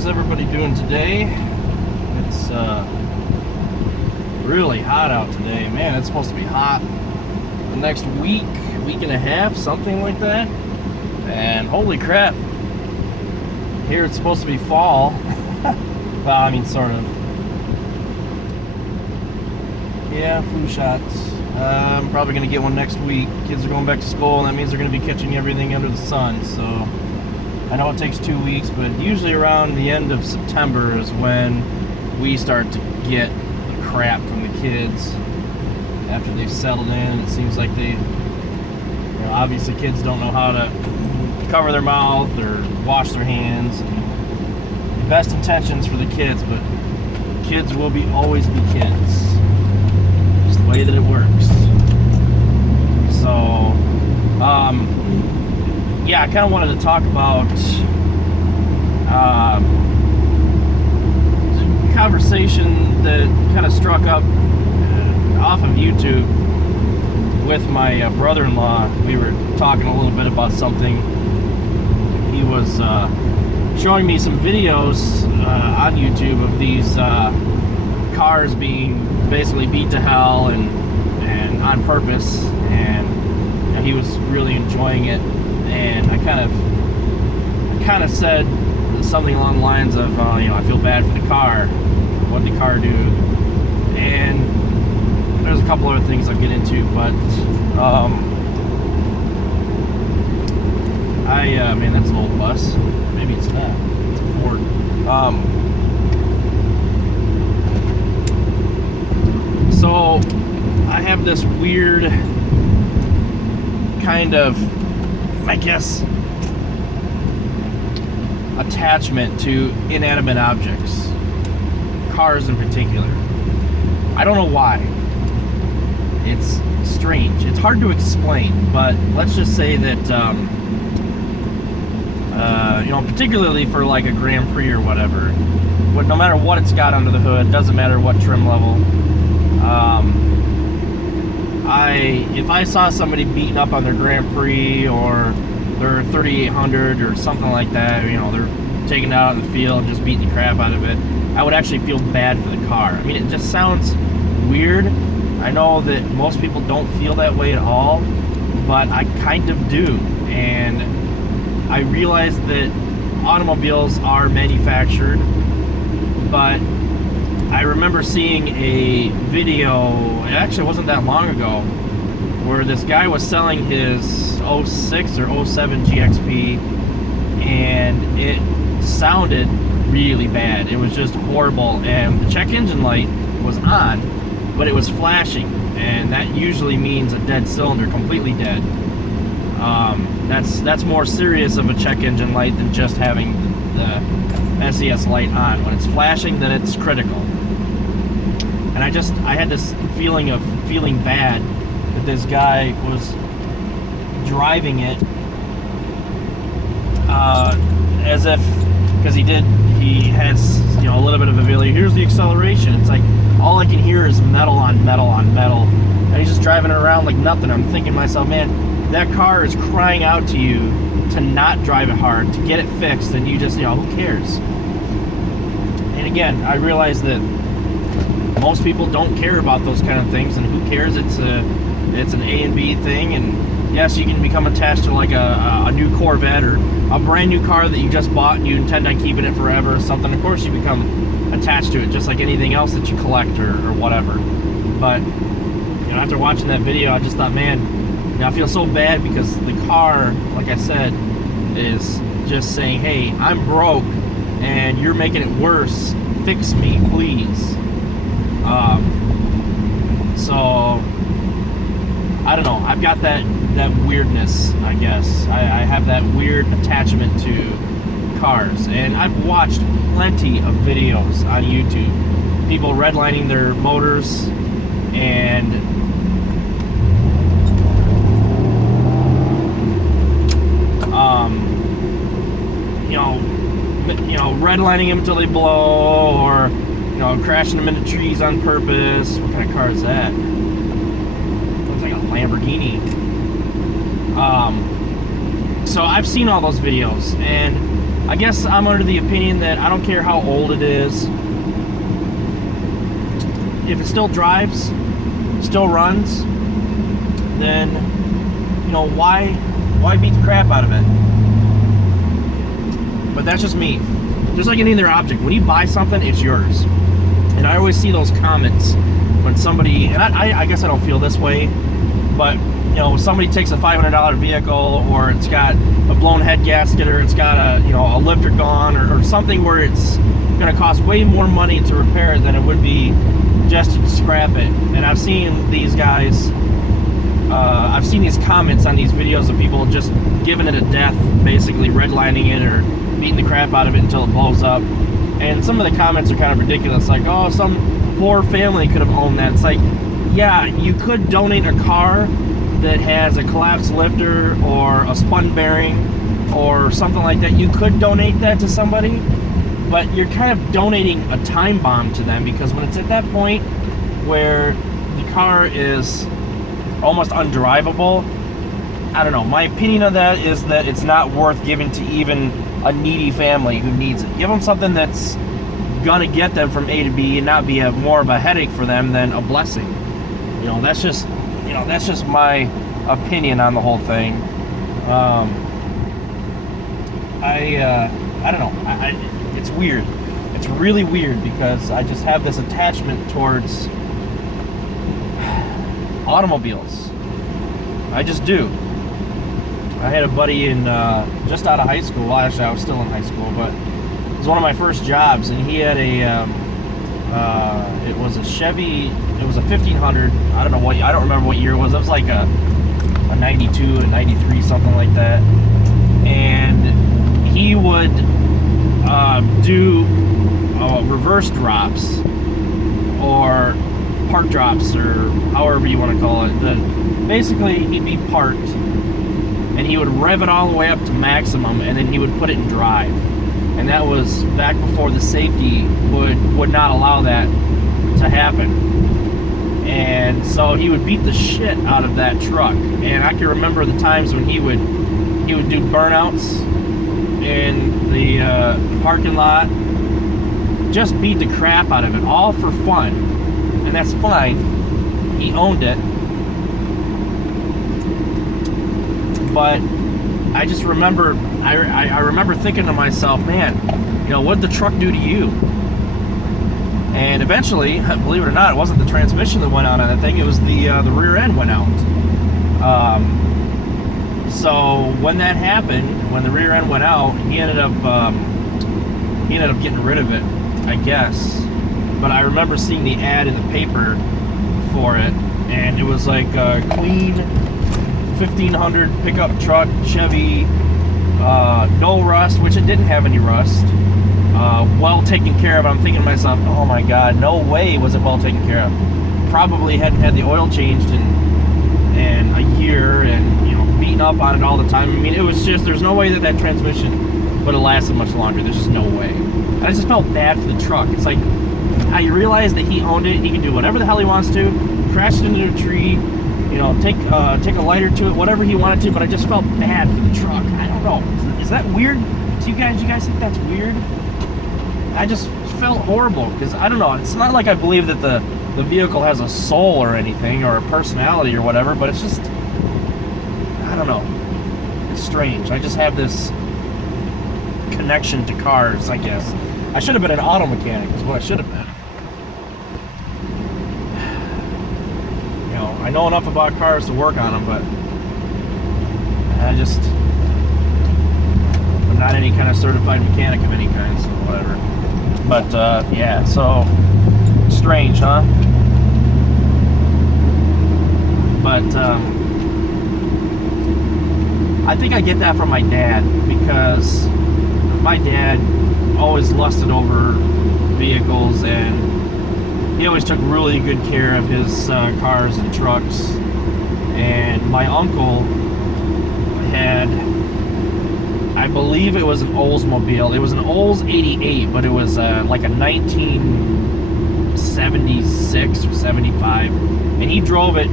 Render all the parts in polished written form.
how's everybody doing today? It's really hot out today. Man, it's supposed to be hot the next week and a half, something like that. And holy crap, here it's supposed to be fall. Well, I mean, sort of. Yeah, flu shots. I'm probably going to get one next week. Kids are going back to school, and that means they're going to be catching everything under the sun. So I know it takes 2 weeks, but usually around the end of September is when we start to get the crap from the kids after they've settled in. It seems like they, obviously kids don't know how to cover their mouth or wash their hands. The best intentions for the kids, but kids will always be kids. It's the way that it works. So, yeah, I kind of wanted to talk about a conversation that kind of struck up off of YouTube with my brother-in-law. We were talking a little bit about something. He was showing me some videos on YouTube of these cars being basically beat to hell and on purpose, and he was really enjoying it. And I kind of said something along the lines of, I feel bad for the car. What did the car do? And there's a couple other things I'll get into, but man, that's an old bus. Maybe it's not. It's a Ford. So I have this weird kind of, I guess, attachment to inanimate objects, cars in particular. I don't know why. It's strange. It's hard to explain, but let's just say that, particularly for like a Grand Prix or whatever, but no matter what it's got under the hood, doesn't matter what trim level, if I saw somebody beating up on their Grand Prix or their 3800 or something like that, they're taking it out in the field and just beating the crap out of it, I would actually feel bad for the car. I mean, it just sounds weird. I know that most people don't feel that way at all, but I kind of do. And I realize that automobiles are manufactured, but I remember seeing a video, it actually wasn't that long ago, where this guy was selling his 06 or 07 GXP, and it sounded really bad. It was just horrible, and the check engine light was on, but it was flashing, and that usually means a dead cylinder, completely dead. That's more serious of a check engine light than just having the SES light on. When it's flashing, then it's critical. And I had this feeling of feeling bad that this guy was driving it as if, because he has a little bit of a video. Here's the acceleration. It's like all I can hear is metal on metal on metal, and he's just driving it around like nothing. I'm thinking to myself, man, that car is crying out to you to not drive it hard, to get it fixed, and you just, who cares? And again, I realize that most people don't care about those kind of things, and who cares? It's an A and B thing, and yes, you can become attached to like a new Corvette or a brand new car that you just bought and you intend on keeping it forever or something. Of course you become attached to it, just like anything else that you collect or whatever. But after watching that video, I just thought, man, I feel so bad, because the car, like I said, is just saying, hey, I'm broke and you're making it worse, fix me, please. So I don't know, I've got that weirdness, I guess. I have that weird attachment to cars, and I've watched plenty of videos on YouTube, people redlining their motors and redlining them until they blow, or crashing them into trees on purpose. What kind of car is that? Looks like a Lamborghini. So I've seen all those videos, and I guess I'm under the opinion that I don't care how old it is. If it still drives, still runs, then, you know, why beat the crap out of it? But that's just me. Just like any other object, when you buy something, it's yours. And I always see those comments when somebody, and I guess I don't feel this way, but you know, somebody takes a $500 vehicle, or it's got a blown head gasket, or it's got a, you know, a lifter gone, or something where it's going to cost way more money to repair it than it would be just to scrap it. And I've seen these guys, I've seen these comments on these videos of people just giving it a death, basically redlining it or beating the crap out of it until it blows up. And some of the comments are kind of ridiculous, like, oh, some poor family could have owned that. It's like, yeah, you could donate a car that has a collapsed lifter or a spun bearing or something like that. You could donate that to somebody, but you're kind of donating a time bomb to them, because when it's at that point where the car is almost undrivable, I don't know, my opinion of that is that it's not worth giving to even a needy family who needs it. Give them something that's gonna get them from A to B and not be more of a headache for them than a blessing. You know, that's just my opinion on the whole thing. I don't know. It's weird. It's really weird, because I just have this attachment towards automobiles. I just do. I had a buddy in just out of high school. Well, actually, I was still in high school, but it was one of my first jobs, and he had a it was a Chevy. It was a 1500. I don't remember what year it was. It was like a 92, a 93, something like that. And he would do reverse drops or park drops, or however you want to call it. Basically, he'd be parked, and he would rev it all the way up to maximum, and then he would put it in drive. And that was back before the safety would not allow that to happen. And so he would beat the shit out of that truck. And I can remember the times when he would do burnouts in the parking lot, just beat the crap out of it, all for fun. And that's fine. He owned it. But I just remember, I remember thinking to myself, man, you know, what'd the truck do to you? And eventually, believe it or not, it wasn't the transmission that went out on that thing, it was the rear end went out. So when that happened, when the rear end went out, he ended up getting rid of it, I guess. But I remember seeing the ad in the paper for it, and it was like a clean 1500 pickup truck, Chevy, no rust, which it didn't have any rust. Well taken care of. I'm thinking to myself, oh my god, no way was it well taken care of. Probably hadn't had the oil changed in a year, and you know, beaten up on it all the time. I mean, it was just, there's no way that transmission would have lasted much longer. There's just no way. And I just felt bad for the truck. It's like, I realized that he owned it. He can do whatever the hell he wants to. Crash it into a tree, you know, take a lighter to it, whatever he wanted to. But I just felt bad for the truck. I don't know. Is that weird? Do you guys think that's weird? I just felt horrible, because I don't know. It's not like I believe that the vehicle has a soul or anything, or a personality or whatever. But it's just, I don't know. It's strange. I just have this connection to cars, I guess. I should have been an auto mechanic, is what I should have been. You know, I know enough about cars to work on them, but I'm not any kind of certified mechanic of any kind, so whatever. But yeah, so strange, huh? But I think I get that from my dad, because my dad always lusted over vehicles, and he always took really good care of his cars and trucks. And my uncle had, I believe it was an Oldsmobile. It was an Olds 88, but it was like a 1976 or 75. And he drove it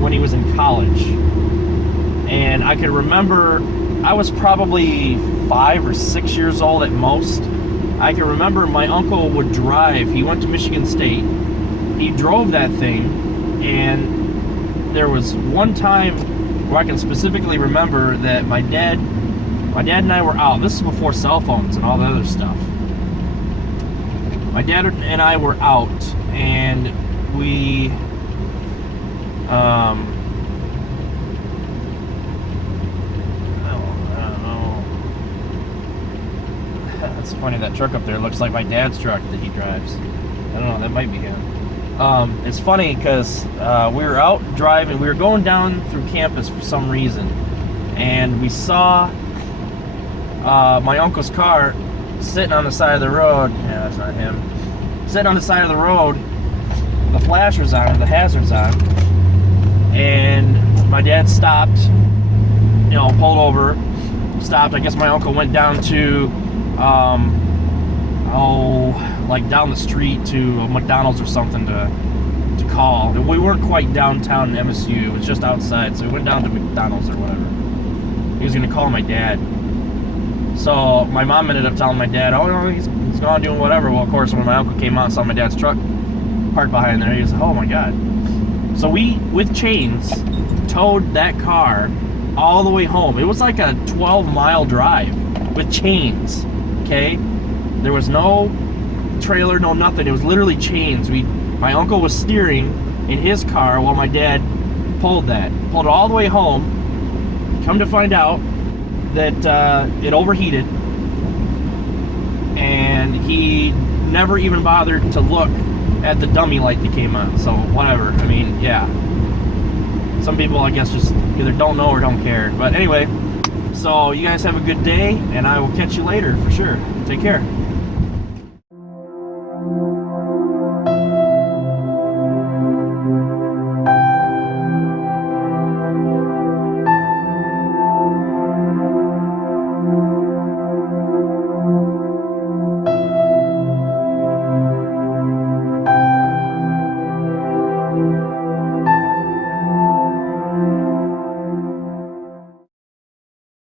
when he was in college. And I could remember I was probably 5 or 6 years old at most. I can remember my uncle would drive. He went to Michigan State. He drove that thing, and there was one time where I can specifically remember that my dad and I were out. This is before cell phones and all the other stuff. My dad and I were out, and we I don't know. It's funny, that truck up there looks like my dad's truck that he drives. I don't know, that might be him. It's funny because we were out driving. We were going down through campus for some reason, and we saw my uncle's car sitting on the side of the road. Yeah, that's not him. Sitting on the side of the road, the flashers on, the hazards on, and my dad stopped, pulled over, stopped. I guess my uncle went down to, like down the street to a McDonald's or something to call. We weren't quite downtown MSU, it was just outside, so we went down to McDonald's or whatever. He was going to call my dad. So my mom ended up telling my dad, oh, no, he's gone doing whatever. Well, of course, when my uncle came out and saw my dad's truck parked behind there, he was like, oh my God. So we, with chains, towed that car all the way home. It was like a 12-mile drive with chains, okay? There was no trailer, no nothing. It was literally chains. My uncle was steering in his car while my dad pulled it all the way home. Come to find out that it overheated, and he never even bothered to look at the dummy light that came on. So whatever. I mean, yeah. Some people, I guess, just either don't know or don't care. But anyway, so you guys have a good day, and I will catch you later for sure. Take care.